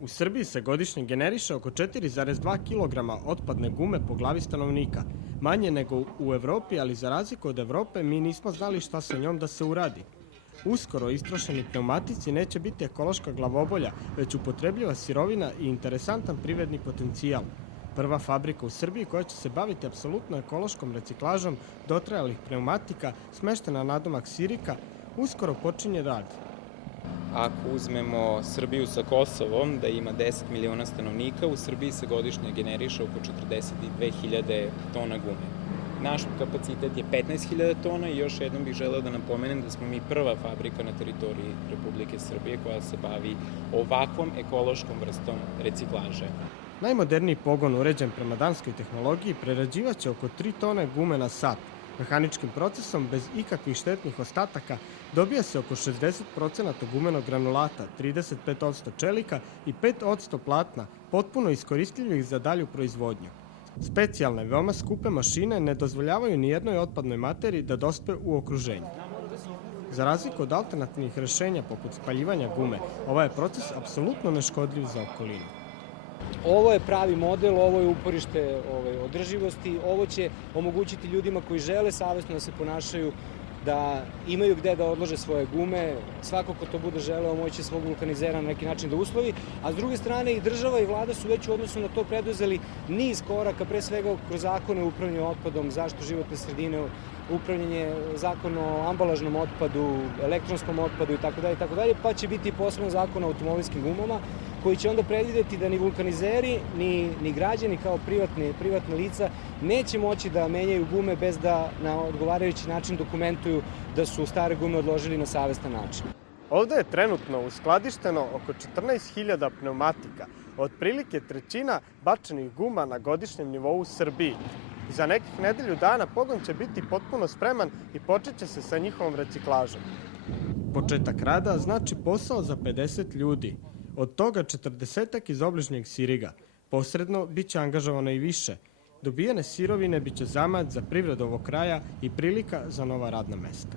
U Srbiji se godišnje generiše oko 4,2 kg otpadne gume po glavi stanovnika, manje nego u Evropi, ali za razliku od Evrope mi nismo znali šta sa njom da se uradi. Uskoro istrošeni pneumatici neće biti ekološka glavobolja, već upotrebljiva sirovina i interesantan privredni potencijal. Prva fabrika u Srbiji koja će se baviti apsolutno ekološkom reciklažom dotrajalih pneumatika, smeštena nadomak Sirika, uskoro počinje rad. Ako uzmemo Srbiju sa Kosovom, da ima 10 miliona stanovnika, u Srbiji se godišnje generiše oko 42.000 tona gume. Naš kapacitet je 15.000 tona i još jednom bih želeo da napomenem da smo mi prva fabrika na teritoriji Republike Srbije koja se bavi ovakvom ekološkom vrstom reciklaže. Najmoderniji pogon uređen prema danskoj tehnologiji prerađivaće oko 3 tone gume na sat. Mehaničkim procesom, bez ikakvih štetnih ostataka, dobija se oko 60% gumenog granulata, 35% čelika i 5% platna, potpuno iskoristljivih za dalju proizvodnju. Specijalne, veoma skupe mašine ne dozvoljavaju ni jednoj otpadnoj materiji da dospe u okruženje. Za razliku od alternativnih rešenja poput spaljivanja gume, ovaj je proces apsolutno neškodljiv za okolinu. Ovo je pravi model, ovo je uporište održivosti, ovo će omogućiti ljudima koji žele savesno da se ponašaju, da imaju gde da odlože svoje gume, svako ko to bude želeo moći svog vulkanizera na neki način da uslovi, a s druge strane i država i vlada su već u odnosu na to preduzeli niz koraka, pre svega kroz zakone o upravljanju otpadom, zaštitu životne sredine, upravljanje zakon o ambalažnom otpadu, elektronskom otpadu itd., pa će biti posebno zakon o automobilskim gumama, koji će onda predvideti da ni vulkanizeri, ni građani kao privatne lica neće moći da menjaju gume bez da na odgovarajući način dokumentuju da su stare gume odložili na savestan način. Ovde je trenutno uskladišteno oko 14.000 pneumatika, otprilike trećina bačenih guma na godišnjem nivou u Srbiji. Za nekih nedelju dana pogon će biti potpuno spreman i počet će se sa njihovom reciklažom. Početak rada znači posao za 50 ljudi. Od toga 40 iz obližnjeg Siriga. Posredno biće angažovano i više. Dobijene sirovine biće zamajac za privredu ovog kraja i prilika za nova radna mesta.